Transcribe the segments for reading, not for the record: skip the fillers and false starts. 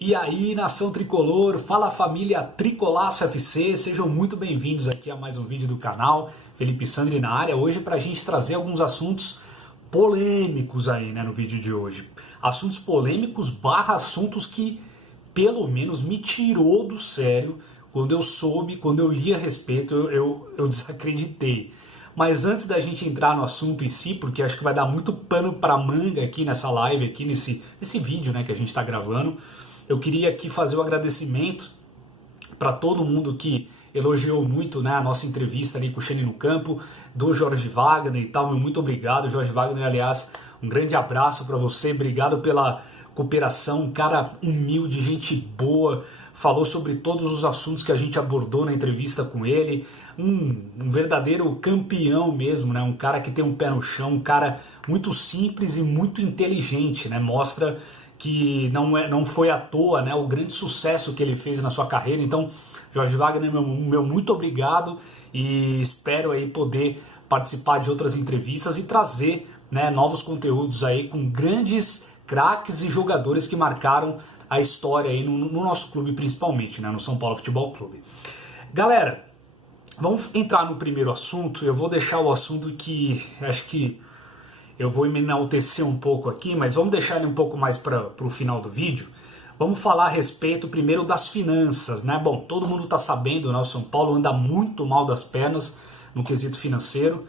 E aí, nação tricolor, fala família Tricolaço FC, sejam muito bem-vindos aqui a mais um vídeo do canal. Felipe Sandri na área, hoje para a gente trazer alguns assuntos polêmicos aí, no vídeo de hoje. Assuntos polêmicos barra assuntos que pelo menos me tirou do sério. Quando eu soube, quando eu li a respeito, eu desacreditei. Mas antes da gente entrar no assunto em si, porque acho que vai dar muito pano para manga aqui nessa live, aqui nesse vídeo que a gente está gravando, eu queria aqui fazer o agradecimento para todo mundo que elogiou muito a nossa entrevista ali com o Xeni no Campo, do Jorge Wagner e tal. Muito obrigado, Jorge Wagner, aliás, um grande abraço para você, obrigado pela cooperação, um cara humilde, gente boa, falou sobre todos os assuntos que a gente abordou na entrevista com ele, um verdadeiro campeão mesmo, um cara que tem um pé no chão, um cara muito simples e muito inteligente, mostra que não foi à toa o grande sucesso que ele fez na sua carreira. Então, Jorge Wagner, meu muito obrigado, e espero aí poder participar de outras entrevistas e trazer novos conteúdos aí com grandes craques e jogadores que marcaram a história aí no nosso clube, principalmente, no São Paulo Futebol Clube. Galera, vamos entrar no primeiro assunto. Eu vou deixar o assunto que acho que eu vou me enaltecer um pouco aqui, mas vamos deixar ele um pouco mais para o final do vídeo. Vamos falar a respeito primeiro das finanças, Bom, todo mundo está sabendo, o São Paulo anda muito mal das pernas no quesito financeiro.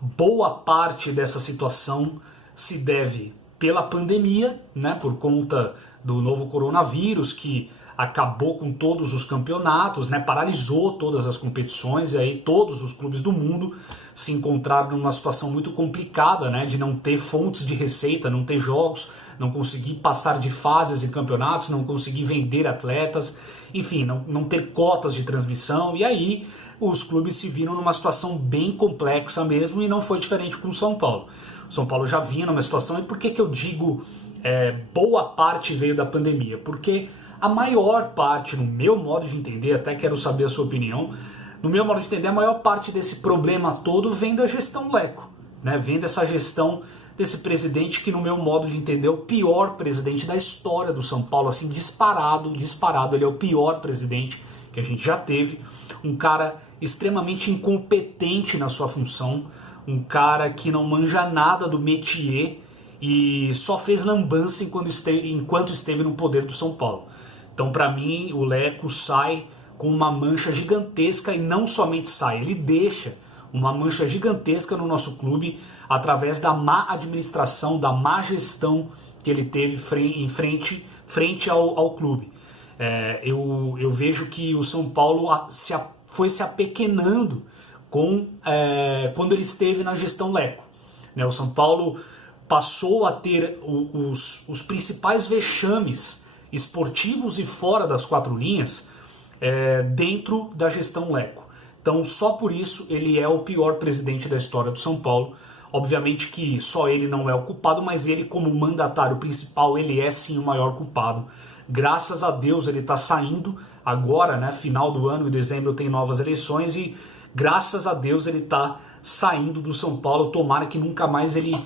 Boa parte dessa situação se deve pela pandemia, por conta do novo coronavírus, que acabou com todos os campeonatos, paralisou todas as competições, e aí todos os clubes do mundo se encontraram numa situação muito complicada, de não ter fontes de receita, não ter jogos, não conseguir passar de fases em campeonatos, não conseguir vender atletas, enfim, não ter cotas de transmissão, e aí os clubes se viram numa situação bem complexa mesmo, e não foi diferente com o São Paulo. O São Paulo já vinha numa situação, e por que eu digo boa parte veio da pandemia? Porque a maior parte, no meu modo de entender, até quero saber a sua opinião, no meu modo de entender, a maior parte desse problema todo vem da gestão Leco, vem dessa gestão desse presidente que, no meu modo de entender, é o pior presidente da história do São Paulo, assim, disparado, ele é o pior presidente que a gente já teve, um cara extremamente incompetente na sua função, um cara que não manja nada do métier e só fez lambança enquanto esteve no poder do São Paulo. Então, para mim, o Leco sai com uma mancha gigantesca, e não somente sai, ele deixa uma mancha gigantesca no nosso clube através da má administração, da má gestão que ele teve frente ao clube. Eu vejo que o São Paulo foi se apequenando quando ele esteve na gestão Leco. O São Paulo passou a ter os principais vexames esportivos e fora das quatro linhas dentro da gestão Leco. Então, só por isso ele é o pior presidente da história do São Paulo. Obviamente que só ele não é o culpado, mas ele, como mandatário principal, ele é sim o maior culpado. Graças a Deus ele está saindo agora, final do ano, em dezembro tem novas eleições, e graças a Deus ele está saindo do São Paulo. Tomara que nunca mais ele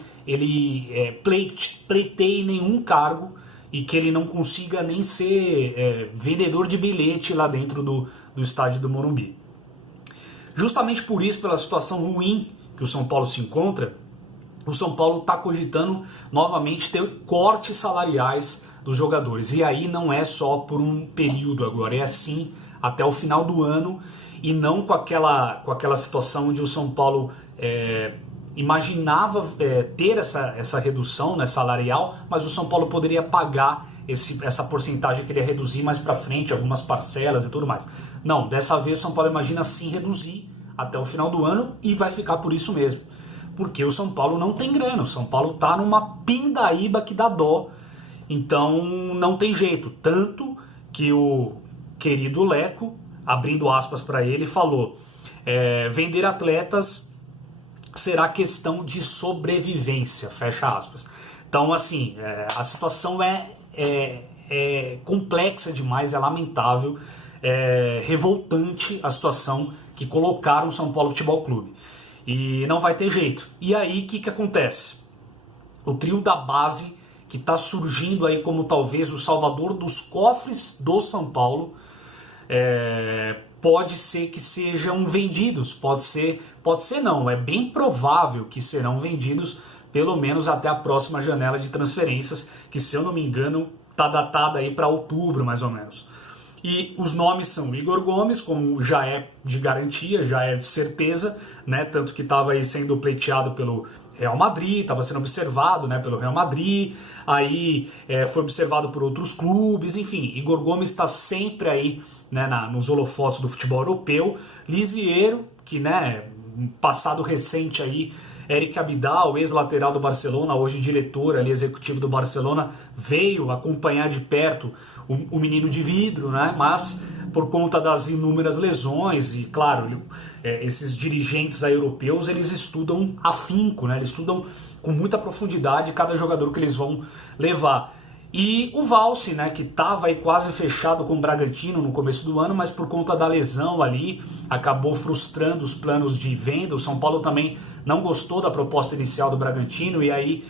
pleiteie nenhum cargo, e que ele não consiga nem ser vendedor de bilhete lá dentro do estádio do Morumbi. Justamente por isso, pela situação ruim que o São Paulo se encontra, o São Paulo está cogitando novamente ter cortes salariais dos jogadores. E aí não é só por um período agora, é assim até o final do ano, e não com aquela situação onde o São Paulo imaginava ter essa redução salarial, mas o São Paulo poderia pagar essa porcentagem que ele ia reduzir mais para frente, algumas parcelas e tudo mais. Não, dessa vez o São Paulo imagina sim reduzir até o final do ano, e vai ficar por isso mesmo. Porque o São Paulo não tem grana, o São Paulo está numa pindaíba que dá dó, então não tem jeito. Tanto que o querido Leco, abrindo aspas para ele, falou: vender atletas será questão de sobrevivência, fecha aspas. Então, assim, a situação é complexa demais, é lamentável, é revoltante a situação que colocaram o São Paulo Futebol Clube. E não vai ter jeito. E aí, o que acontece? O trio da base que está surgindo aí como talvez o salvador dos cofres do São Paulo, pode ser que sejam vendidos, pode ser não, é bem provável que serão vendidos, pelo menos até a próxima janela de transferências, que, se eu não me engano, está datada aí para outubro, mais ou menos. E os nomes são Igor Gomes, como já é de garantia, já é de certeza, né? Tanto que estava aí sendo pleiteado pelo Real Madrid, estava sendo observado, né, pelo Real Madrid, aí foi observado por outros clubes, enfim, Igor Gomes está sempre aí, né, nos holofotes do futebol europeu. Lisieiro, que, né, passado recente aí, Eric Abidal, ex-lateral do Barcelona, hoje diretor ali, executivo do Barcelona, veio acompanhar de perto o menino de vidro, né? Mas por conta das inúmeras lesões, e claro, esses dirigentes aí europeus, eles estudam afinco, né? Eles estudam com muita profundidade cada jogador que eles vão levar. E o Valse, né, que estava aí quase fechado com o Bragantino no começo do ano, mas por conta da lesão ali, acabou frustrando os planos de venda. O São Paulo também não gostou da proposta inicial do Bragantino, e aí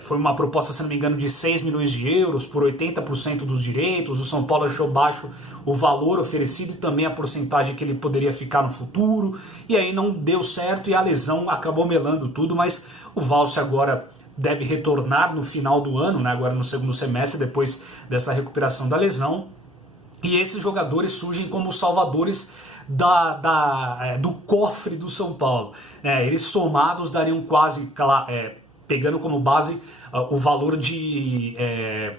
foi uma proposta, se não me engano, de 6 milhões de euros por 80% dos direitos. O São Paulo achou baixo o valor oferecido e também a porcentagem que ele poderia ficar no futuro, e aí não deu certo e a lesão acabou melando tudo. Mas o Valse agora deve retornar no final do ano, né, agora no segundo semestre, depois dessa recuperação da lesão. E esses jogadores surgem como salvadores do cofre do São Paulo. Eles somados dariam quase, pegando como base o valor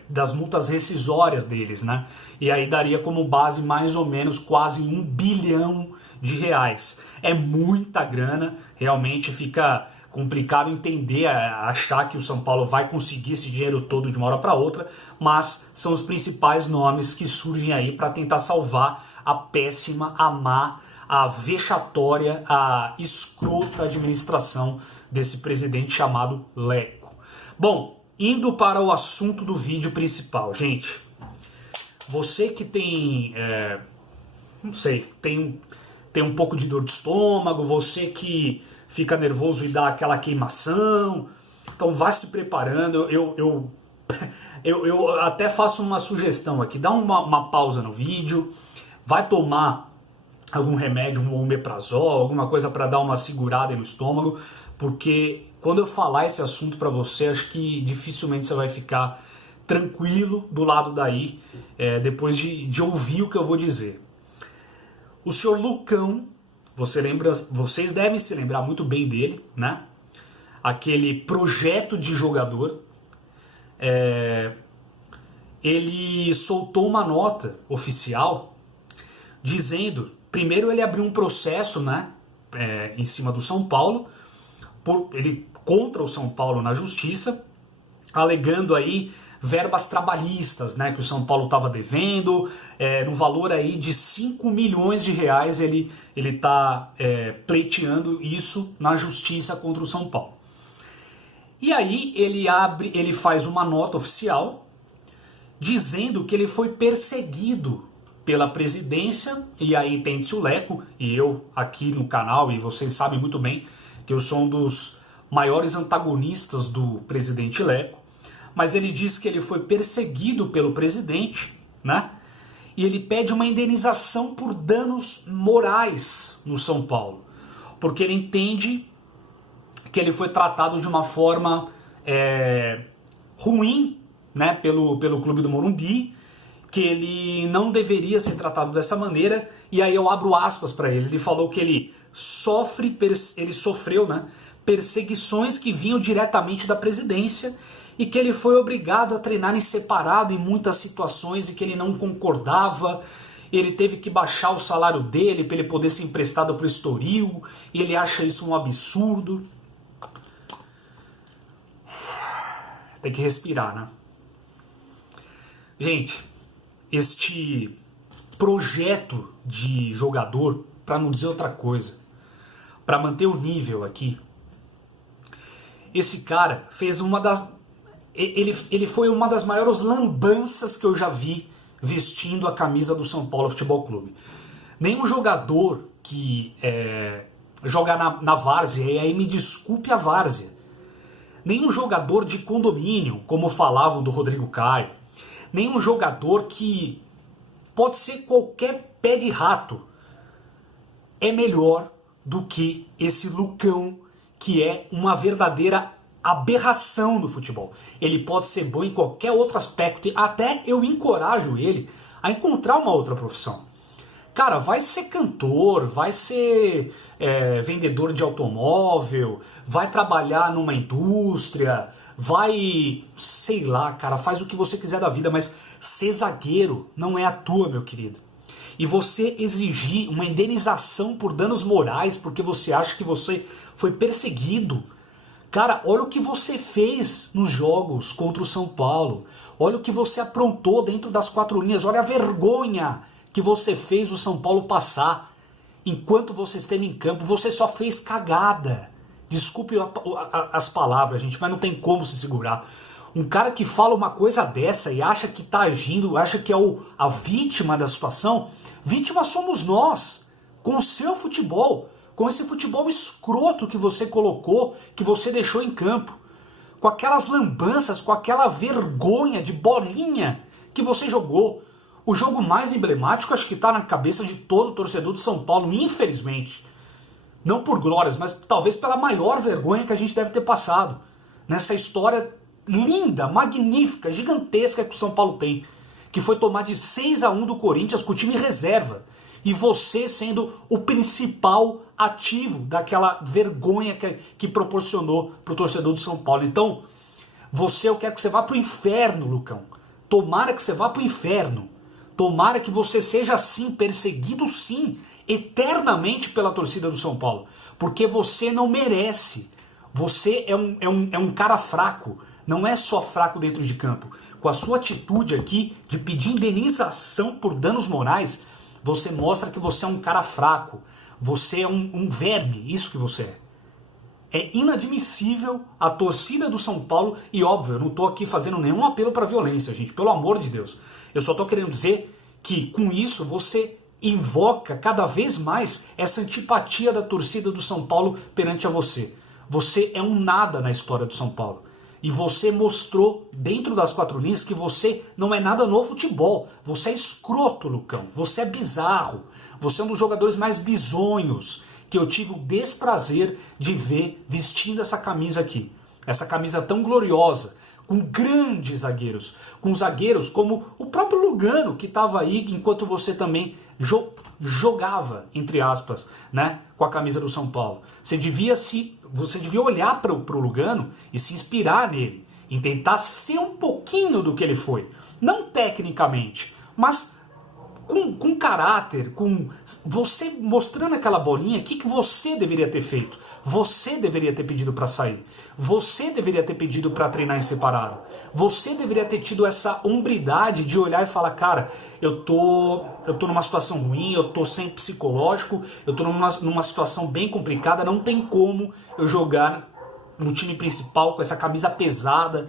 das multas rescisórias deles, né? E aí daria como base mais ou menos quase R$1 bilhão. É muita grana, realmente fica complicado entender, achar que o São Paulo vai conseguir esse dinheiro todo de uma hora para outra, mas são os principais nomes que surgem aí para tentar salvar a péssima, a má, a vexatória, a escrota administração desse presidente chamado Leco. Bom, indo para o assunto do vídeo principal, gente, você que tem, não sei, tem um pouco de dor de estômago, você que fica nervoso e dá aquela queimação, então vá se preparando. Eu até faço uma sugestão aqui, dá uma pausa no vídeo, vai tomar algum remédio, um omeprazol, alguma coisa para dar uma segurada no estômago, porque quando eu falar esse assunto para você, acho que dificilmente você vai ficar tranquilo do lado daí, depois de ouvir o que eu vou dizer. O senhor Lucão, vocês devem se lembrar muito bem dele, né? Aquele projeto de jogador. Ele soltou uma nota oficial dizendo, primeiro ele abriu um processo, né, em cima do São Paulo, contra o São Paulo na justiça, alegando aí verbas trabalhistas, né, que o São Paulo estava devendo, no valor aí de 5 milhões de reais ele está pleiteando isso na justiça contra o São Paulo. E aí ele faz uma nota oficial dizendo que ele foi perseguido pela presidência, e aí entende-se o Leco, e eu aqui no canal, e vocês sabem muito bem que eu sou um dos maiores antagonistas do presidente Leco, mas ele diz que ele foi perseguido pelo presidente, né? E ele pede uma indenização por danos morais no São Paulo, porque ele entende que ele foi tratado de uma forma ruim, né, pelo Clube do Morumbi, que ele não deveria ser tratado dessa maneira. E aí eu abro aspas para ele. Ele falou que ele sofreu, né, perseguições que vinham diretamente da presidência, e que ele foi obrigado a treinar em separado em muitas situações e que ele não concordava. Ele teve que baixar o salário dele para ele poder ser emprestado para o Estoril, e ele acha isso um absurdo. Tem que respirar, né? Gente, este projeto de jogador, para não dizer outra coisa, para manter o nível aqui, esse cara fez ele foi uma das maiores lambanças que eu já vi vestindo a camisa do São Paulo Futebol Clube. Nenhum jogador que joga na várzea, e aí me desculpe a várzea, nenhum jogador de condomínio, como falavam do Rodrigo Caio, nenhum jogador que pode ser qualquer pé de rato, é melhor do que esse Lucão, que é uma verdadeira aberração no futebol. Ele pode ser bom em qualquer outro aspecto, até eu encorajo ele a encontrar uma outra profissão. Cara, vai ser cantor, vai ser vendedor de automóvel, vai trabalhar numa indústria, vai, sei lá, cara, faz o que você quiser da vida, mas ser zagueiro não é a tua, meu querido. E você exigir uma indenização por danos morais porque você acha que você foi perseguido. Cara, olha o que você fez nos jogos contra o São Paulo. Olha o que você aprontou dentro das quatro linhas. Olha a vergonha que você fez o São Paulo passar enquanto você esteve em campo. Você só fez cagada. Desculpe as palavras, gente, mas não tem como se segurar. Um cara que fala uma coisa dessa e acha que está agindo, acha que é a vítima da situação, vítima somos nós, com o seu futebol, com esse futebol escroto que você colocou, que você deixou em campo, com aquelas lambanças, com aquela vergonha de bolinha que você jogou. O jogo mais emblemático, acho que está na cabeça de todo torcedor do São Paulo, infelizmente. Não por glórias, mas talvez pela maior vergonha que a gente deve ter passado nessa história linda, magnífica, gigantesca que o São Paulo tem, que foi tomar de 6-1 do Corinthians com o time reserva, e você sendo o principal ativo daquela vergonha que proporcionou para o torcedor do São Paulo. Então, eu quero que você vá para o inferno, Lucão. Tomara que você vá para o inferno. Tomara que você seja assim, perseguido sim, eternamente pela torcida do São Paulo, porque você não merece. Você é um cara fraco. Não é só fraco dentro de campo. Com a sua atitude aqui de pedir indenização por danos morais, você mostra que você é um cara fraco. Você é um verme, isso que você é. É inadmissível a torcida do São Paulo, e óbvio, eu não estou aqui fazendo nenhum apelo para violência, gente, pelo amor de Deus. Eu só estou querendo dizer que com isso você invoca cada vez mais essa antipatia da torcida do São Paulo perante a você. Você é um nada na história do São Paulo. E você mostrou dentro das quatro linhas que você não é nada no futebol. Você é escroto, Lucão. Você é bizarro. Você é um dos jogadores mais bizonhos que eu tive o desprazer de ver vestindo essa camisa aqui. Essa camisa tão gloriosa, com grandes zagueiros. Com zagueiros como o próprio Lugano, que estava aí enquanto você também jogava, entre aspas, né, com a camisa do São Paulo. Você devia olhar para o Lugano e se inspirar nele, em tentar ser um pouquinho do que ele foi. Não tecnicamente, mas com caráter, com você mostrando aquela bolinha, o que você deveria ter feito? Você deveria ter pedido para sair. Você deveria ter pedido para treinar em separado. Você deveria ter tido essa hombridade de olhar e falar, cara, eu tô numa situação ruim, eu tô sem psicológico, eu tô numa situação bem complicada, não tem como eu jogar no time principal com essa camisa pesada.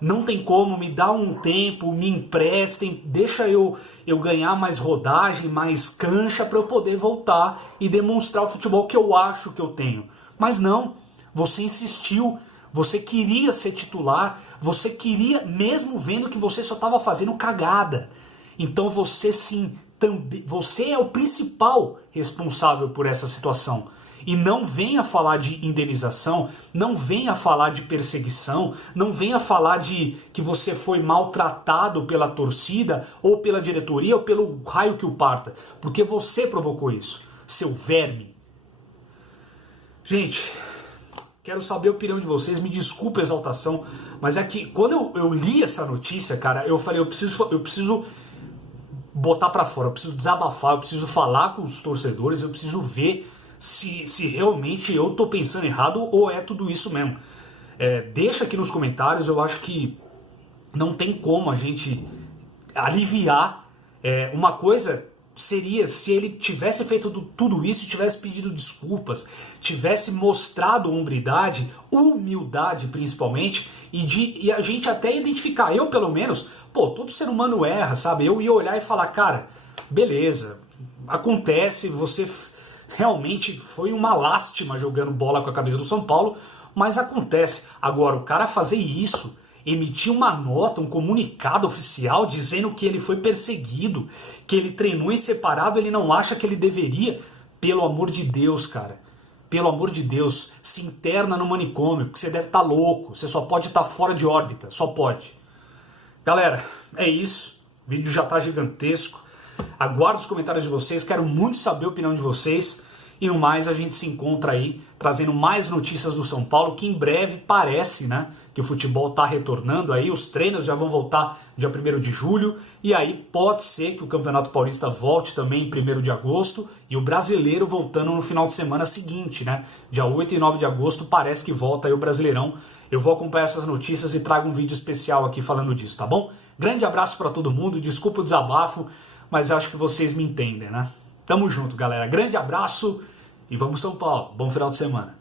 Não tem como, me dá um tempo, me emprestem, deixa eu ganhar mais rodagem, mais cancha para eu poder voltar e demonstrar o futebol que eu acho que eu tenho. Mas não, você insistiu, você queria ser titular, você queria, mesmo vendo que você só estava fazendo cagada. Então você sim, você é o principal responsável por essa situação. E não venha falar de indenização, não venha falar de perseguição, não venha falar de que você foi maltratado pela torcida, ou pela diretoria, ou pelo raio que o parta. Porque você provocou isso, seu verme. Gente, quero saber a opinião de vocês, me desculpe a exaltação, mas é que quando eu li essa notícia, cara, eu falei, eu preciso botar pra fora, eu preciso desabafar, eu preciso falar com os torcedores, eu preciso ver se realmente eu tô pensando errado ou é tudo isso mesmo. Deixa aqui nos comentários, eu acho que não tem como a gente aliviar. Uma coisa seria se ele tivesse feito tudo isso, tivesse pedido desculpas, tivesse mostrado hombridade, humildade principalmente, e a gente até identificar, eu pelo menos, todo ser humano erra, sabe? Eu ia olhar e falar, cara, beleza, acontece, você realmente foi uma lástima jogando bola com a camisa do São Paulo, mas acontece. Agora, o cara fazer isso, emitir uma nota, um comunicado oficial dizendo que ele foi perseguido, que ele treinou em separado, ele não acha que ele deveria, pelo amor de Deus, cara. Pelo amor de Deus, se interna no manicômio, porque você deve estar louco, você só pode estar fora de órbita, só pode. Galera, é isso, o vídeo já está gigantesco, aguardo os comentários de vocês, quero muito saber a opinião de vocês, e no mais a gente se encontra aí, trazendo mais notícias do São Paulo, que em breve parece, né, que o futebol está retornando aí, os treinos já vão voltar dia 1º de julho, e aí pode ser que o Campeonato Paulista volte também em 1º de agosto, e o Brasileiro voltando no final de semana seguinte, né, dia 8 e 9 de agosto parece que volta aí o Brasileirão. Eu vou acompanhar essas notícias e trago um vídeo especial aqui falando disso, tá bom? Grande abraço para todo mundo, desculpa o desabafo, mas acho que vocês me entendem, né? Tamo junto, galera. Grande abraço e vamos São Paulo. Bom final de semana.